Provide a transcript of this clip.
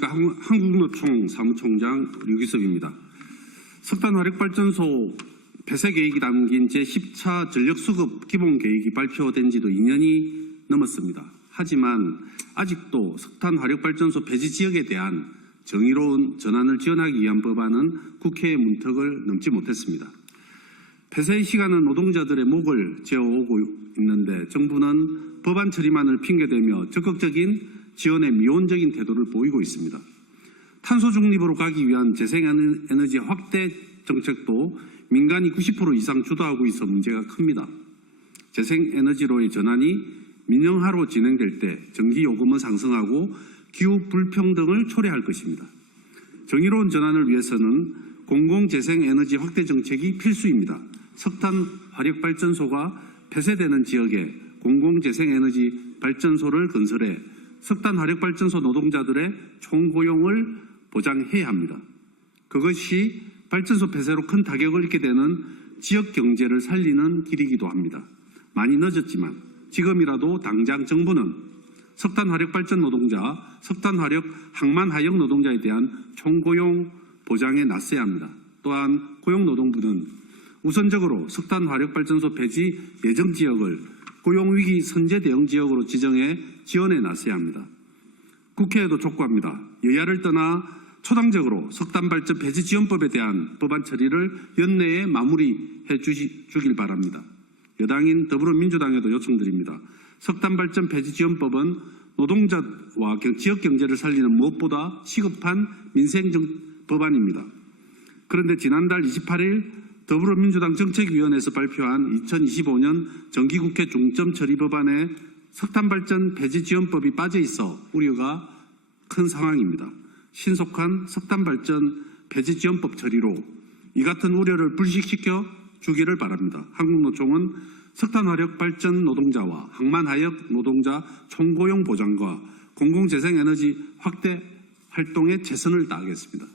한- 한국노총 사무총장 유기섭입니다. 석탄 화력발전소 폐쇄 계획이 담긴 제10차 전력수급 기본 계획이 발표된 지도 2년이 넘었습니다. 하지만 아직도 석탄 화력발전소 폐지 지역에 대한 정의로운 전환을 지원하기 위한 법안은 국회의 문턱을 넘지 못했습니다. 폐쇄의 시간은 노동자들의 목을 재어오고 있는데 정부는 법안 처리만을 핑계대며 적극적인 지원에 미온적인 태도를 보이고 있습니다. 탄소 중립으로 가기 위한 재생에너지 확대 정책도 민간이 90% 이상 주도하고 있어 문제가 큽니다. 재생에너지로의 전환이 민영화로 진행될 때 전기 요금은 상승하고 기후 불평등을 초래할 것입니다. 정의로운 전환을 위해서는 공공재생에너지 확대 정책이 필수입니다. 석탄 화력발전소가 폐쇄되는 지역에 공공재생에너지 발전소를 건설해 석탄 화력 발전소 노동자들의 총고용을 보장해야 합니다. 그것이 발전소 폐쇄로 큰 타격을 입게 되는 지역 경제를 살리는 길이기도 합니다. 많이 늦었지만 지금이라도 당장 정부는 석탄 화력 발전 노동자, 석탄 화력 항만 하역 노동자에 대한 총고용 보장에 나서야 합니다. 또한 고용노동부는 우선적으로 석탄 화력 발전소 폐지 예정 지역을 고용위기 선제 대응 지역으로 지정해 지원에 나서야 합니다. 국회에도 촉구합니다. 여야를 떠나 초당적으로 석탄 발전 폐지 지원법에 대한 법안 처리를 연내에 마무리해 주시, 주길 바랍니다. 여당인 더불어민주당에도 요청드립니다. 석탄 발전 폐지 지원법은 노동자와 경- 지역 경제를 살리는 무엇보다 시급한 민생 정- 법안입니다. 그런데 지난달 28일 더불어민주당 정책위원회에서 발표한 2025년 정기국회 중점 처리 법안에 석탄 발전 폐지 지원법이 빠져 있어 우려가 큰 상황입니다. 신속한 석탄 발전 폐지 지원법 처리로 이 같은 우려를 불식시켜 주기를 바랍니다. 한국노총은 석탄 화력 발전 노동자와 항만 하역 노동자 총고용 보장과 공공재생 에너지 확대 활동에 최선을 다하겠습니다.